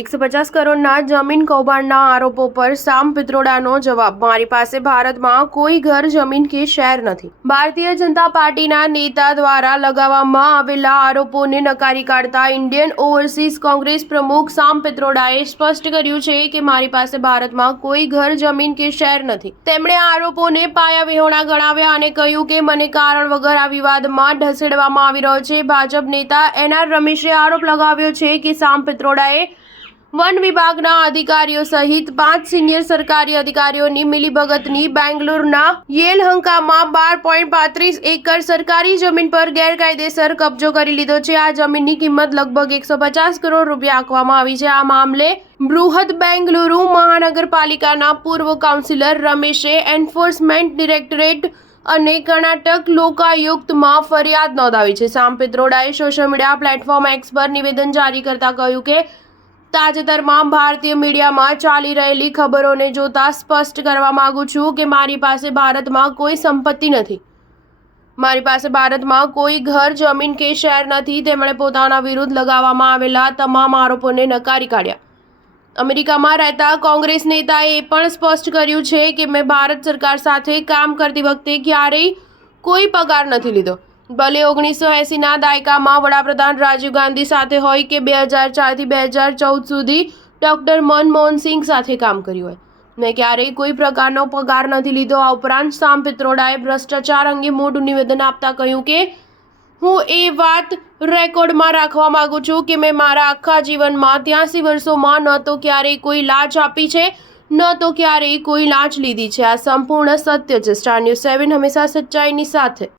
150 કરોડના જમીન કૌભાંડના આરોપો પર સામ પિત્રોડાનો જવાબ, મારી પાસે ભારતમાં કોઈ ઘર, જમીન કે શહેર નથી. ભારતીય જનતા પાર્ટીના નેતા દ્વારા લગાવવામાં આવેલા આરોપોને નકારી કાઢતા ઇન્ડિયન ઓવરસીઝ કોંગ્રેસ પ્રમુખ સામ પિત્રોડાએ સ્પષ્ટ કર્યું છે કે મારી પાસે ભારતમાં કોઈ ઘર, જમીન કે શહેર નથી. તેમણે આ આરોપોને પાયાવિહોણા ગણાવ્યા અને કહ્યું કે મને કારણ વગર આ વિવાદમાં ઢસેડવામાં આવી રહ્યો છે. ભાજપ નેતા એનઆર રમેશે આરોપ લગાવ્યો છે કે સામ પિત્રોડાએ વન વિભાગના અધિકારીઓ સહિત 5 સિનિયર સરકારી અધિકારીઓની મિલીભગતની બેંગ્લોરના યેલહંકામાં 12.35 એકર સરકારી જમીન પર ગેરકાયદેસર કબજો કરી લીધો છે. આ જમીનની કિંમત લગભગ 150 કરોડ રૂપિયા આંકવામાં આવી છે. આ મામલે બૃહદ બેંગલુરુ મહાનગરપાલિકાના પૂર્વ કાઉન્સિલર રમેશે એન્ફોર્સમેન્ટ ડિરેક્ટરેટ અને કર્ણાટક લોકાયુક્તમાં ફરિયાદ નોંધાવી છે. સામ પિત્રોડાએ સોશિયલ મીડિયા પ્લેટફોર્મ એક્સ પર નિવેદન જારી કરતા કહ્યું કે તાજેતરમાં ભારતીય મીડિયામાં ચાલી રહેલી ખબરોને જોતા સ્પષ્ટ કરવા માંગુ છું કે મારી પાસે ભારતમાં કોઈ સંપત્તિ નથી. મારી પાસે ભારતમાં કોઈ ઘર, જમીન કે શહેર નથી. તેમણે પોતાના વિરુદ્ધ લગાવવામાં આવેલા તમામ આરોપોને નકારી કાઢ્યા. અમેરિકામાં રહેતા કોંગ્રેસ નેતાએ એ પણ સ્પષ્ટ કર્યું છે કે મેં ભારત સરકાર સાથે કામ કરતી વખતે ક્યારેય કોઈ પગાર નથી લીધો. ભલે 1980ના દાયકામાં વડાપ્રધાન રાજીવ ગાંધી સાથે હોય કે 2004થી 2014 સુધી ડૉક્ટર મનમોહન સિંહ સાથે કામ કર્યું હોય, મેં ક્યારેય કોઈ પ્રકારનો પગાર નથી લીધો. આ ઉપરાંત સામ પિત્રોડાએ ભ્રષ્ટાચાર અંગે મોટું નિવેદન આપતા કહ્યું કે હું એ વાત રેકોર્ડમાં રાખવા માંગુ છું કે મેં મારા આખા જીવનમાં 83 વર્ષોમાં ન તો ક્યારેય કોઈ લાંચ આપી છે, ન તો ક્યારેય કોઈ લાંચ લીધી છે. આ સંપૂર્ણ સત્ય છે. સ્ટાર ન્યૂઝ 7 હંમેશા સચ્ચાઈની સાથે.